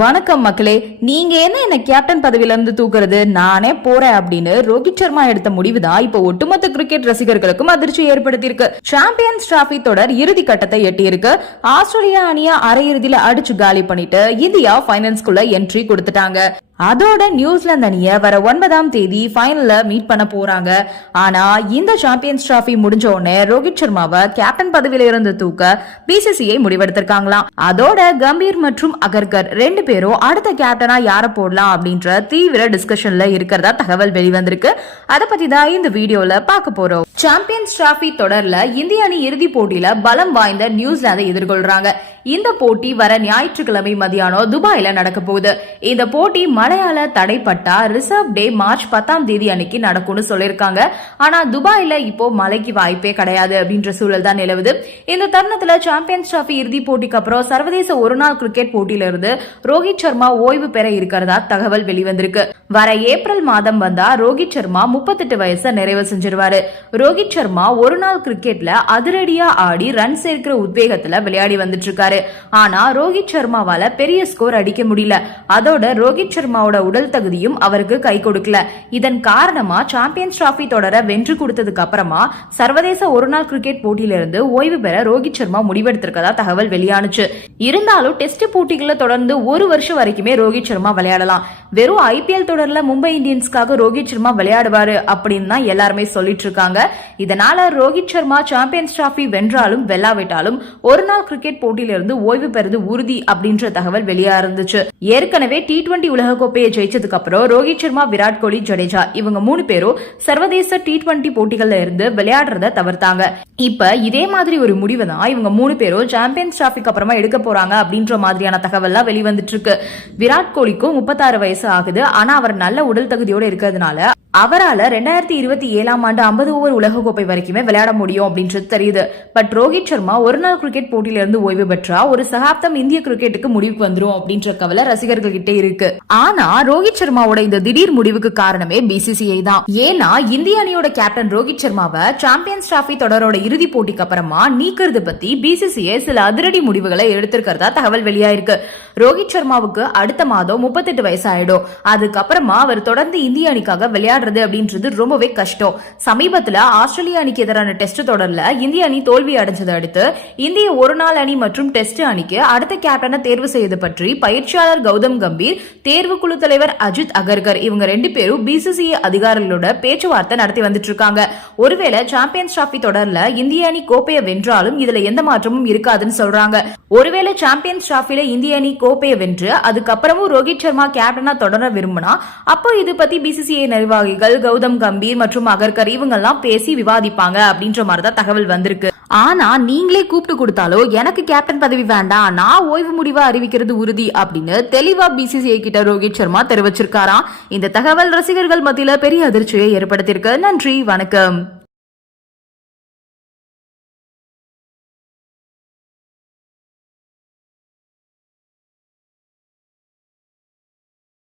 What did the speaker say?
வணக்கம் மக்களே நீங்க என்ன என்ன கேப்டன் பதவியில இருந்து தூக்குறது? நானே போறேன் அப்படின்னு ரோஹித் சர்மா எடுத்த முடிவு தான் இப்போ ஒட்டுமொத்த கிரிக்கெட் ரசிகர்களுக்கும் அதிர்ச்சி ஏற்படுத்தியிருக்கு. சாம்பியன்ஸ் டிராபி தொடர் இறுதி கட்டத்தை எட்டியிருக்கு. ஆஸ்திரேலியா அணியை அரையிறுதியில அடிச்சு காலி பண்ணிட்டு இந்தியா ஃபைனல்ஸ்குள்ள என்ட்ரி கொடுத்துட்டாங்க. அதோட நியூசிலாந்து அணிய வர ஒன்பதாம் தேதி ஃபைனல்ல மீட் பண்ண போறாங்க. ஆனா இந்த சாம்பியன்ஸ் டிராஃபி முடிஞ்ச உடனே ரோஹித் சர்மாவை கேப்டன் பதவியில இருந்து தூக்க பிசிசிஐ முடிவெடுத்திருக்காங்களாம். அதோட கம்பீர் மற்றும் அகர்கர் ரெண்டு பேரும் அடுத்த கேப்டனா யார போடலாம் அப்படின்ற தீவிர டிஸ்கஷன்ல இருக்கிறதா தகவல் வெளிவந்திருக்கு. அதை பத்தி தான் இந்த வீடியோல பார்க்க போறோம். சாம்பியன்ஸ் டிராஃபி தொடர்ல இந்திய அணி இறுதி போட்டியில பலம் வாய்ந்த நியூசிலாந்தை எதிர்கொள்றாங்க. இந்த போட்டி வர ஞாயிற்றுக்கிழமை மதியானம் துபாயில நடக்க போகுது. இந்த போட்டி மழையால தடைப்பட்டா ரிசர்வ் டே மார்ச் பத்தாம் தேதி அன்னைக்கு நடக்கும்னு சொல்லியிருக்காங்க. ஆனா துபாயில இப்போ மழைக்கு வாய்ப்பே கிடையாது அப்படின்ற சூழல் தான் நிலவுது. இந்த தருணத்துல சாம்பியன்ஸ் டிராபி இறுதி போட்டிக்கு அப்புறம் சர்வதேச ஒருநாள் கிரிக்கெட் போட்டியில இருந்து ரோஹித் சர்மா ஓய்வு பெற இருக்கிறதா தகவல் வெளிவந்திருக்கு. வர ஏப்ரல் மாதம் வந்தா ரோஹித் சர்மா முப்பத்தெட்டு வயசை நிறைவு செஞ்சிருவாரு. ரோஹித் சர்மா ஒரு நாள் கிரிக்கெட்ல அதிரடியா ஆடி ரன் சேர்க்கிற உத்வேகத்துல விளையாடி வந்துட்டு இருக்காரு. ஆனா ரோஹித் சர்மாவால பெரிய ஸ்கோர் அடிக்க முடியல. அதோட ரோஹித் சர்மாவோட உடல் தகுதியும் அவருக்கு கை கொடுக்கல. இதன் காரணமா சாம்பியன்ஸ் டிராபி தொடர வென்று கொடுத்ததுக்கு அப்புறமா சர்வதேச ஒருநாள் கிரிக்கெட் போட்டியிலிருந்து ஓய்வு பெற ரோஹித் சர்மா முடிவெடுத்திருக்கதா தகவல் வெளியானுச்சு. இருந்தாலும் டெஸ்ட் போட்டிகளை தொடர்ந்து ஒரு வருஷம் வரைக்குமே ரோஹித் சர்மா விளையாடலாம். வெறும் ஐபிஎல் தொடர்ல மும்பை இந்தியன்ஸ்க்காக ரோஹித் சர்மா விளையாடுவாரு அப்படின்னு தான் எல்லாருமே சொல்லிட்டு இருக்காங்க. இதனால ரோஹித் சர்மா சாம்பியன்ஸ் டிராபி வென்றாலும் வெல்லாவிட்டாலும் ஒரு நாள் கிரிக்கெட் போட்டியிலிருந்து ஓய்வு பெறுவது உறுதி அப்படின்ற தகவல் வெளியா இருந்துச்சு. ஏற்கனவே டி டுவெண்டி உலகக்கோப்பையை ஜெயிச்சதுக்கு அப்புறம் ரோஹித் சர்மா விராட் கோலி ஜடேஜா இவங்க மூணு பேரும் சர்வதேச டி டுவெண்டி போட்டிகள்ல இருந்து விளையாடுறத தவிர்த்தாங்க. இப்ப இதே மாதிரி ஒரு முடிவு தான் இவங்க மூணு பேரும் சாம்பியன்ஸ் டிராபிக்கு அப்புறமா எடுக்க போறாங்க அப்படின்ற மாதிரியான தகவல் எல்லாம் வெளிவந்துட்டு இருக்கு. விராட் கோலிக்கும் முப்பத்தாறு வயசு ஆகுது. ஆனா அவர் நல்ல உடல் தகுதியோட இருக்கிறதுனால அவரால் ரெண்டாயிரத்தி இருபத்தி ஏழாம் ஆண்டு ஐம்பது ஓவர் உலகக்கோப்பை வரைக்குமே விளையாட முடியும் அப்படின்றது தெரியுது. பட் ரோஹித் சர்மா ஒரு நாள் கிரிக்கெட் போட்டியிலிருந்து ஓய்வு பெற்றா ஒரு சகாப்தம் இந்திய கிரிக்கெட்டுக்கு முடிவுக்கு வந்துடும் அப்படின்ற கவலை ரசிகர்கள் கிட்டே இருக்கு. ஆனா ரோஹித் சர்மாவோட இந்த திடீர் முடிவுக்கு காரணமே பிசிசிஐ தான். ஏன்னா இந்திய அணியோட கேப்டன் ரோஹித் சர்மாவை சாம்பியன்ஸ் டிராஃபி தொடரோட இறுதி போட்டிக்கு அப்புறமா நீக்கிறது பத்தி பிசிசிஐ சில அதிரடி முடிவுகளை எடுத்திருக்கிறதா தகவல் வெளியாயிருக்கு. ரோஹித் சர்மாவுக்கு அடுத்த மாதம் முப்பத்தெட்டு வயசு ஆயிடும். அதுக்கப்புறமா அவர் தொடர்ந்து இந்திய அணிக்காக விளையாட விளையாடுறது அப்படின்றது ரொம்பவே கஷ்டம். சமீபத்தில் ஆஸ்திரேலிய அணிக்கு எதிரான டெஸ்ட் தொடரில் இந்திய அணி தோல்வி அடைஞ்சதை அடுத்து இந்திய ஒரு நாள் அணி மற்றும் டெஸ்ட் அணிக்கு அடுத்த கேப்டனை தேர்வு செய்வது பற்றி பயிற்சியாளர் கௌதம் கம்பீர் தேர்வு குழு தலைவர் அஜித் அகர்கர் இவங்க ரெண்டு பேரும் பிசிசிஐ அதிகாரிகளோட பேச்சுவார்த்தை நடத்தி வந்துட்டு இருக்காங்க. ஒருவேளை சாம்பியன்ஸ் டிராபி தொடர்ல இந்திய அணி கோப்பையை வென்றாலும் இதுல எந்த மாற்றமும் இருக்காதுன்னு சொல்றாங்க. ஒருவேளை சாம்பியன்ஸ் டிராபில இந்திய அணி கோப்பையை வென்று அதுக்கப்புறமும் ரோஹித் சர்மா கேப்டனா தொடர விரும்பினா அப்போ இது பத்தி பிசிசிஐ நிர்வாகி நிர்வாகிகள் கௌதம் கம்பீர் மற்றும் அகர்கர் இவங்கெல்லாம் பேசி விவாதிப்பாங்க அப்படின்ற மாதிரி தான் தகவல் வந்திருக்கு. ஆனா நீங்களே கூப்பிட்டு கொடுத்தாலோ எனக்கு கேப்டன் பதவி வேண்டாம் நான் ஓய்வு முடிவை அறிவிக்கிறது உறுதி அப்படின்னு தெளிவா பிசிசிஐ கிட்ட ரோஹித் சர்மா தெரிவிச்சிருக்காராம். இந்த தகவல் ரசிகர்கள் மத்தியில பெரிய அதிர்ச்சியை ஏற்படுத்தியிருக்கு. நன்றி வணக்கம்.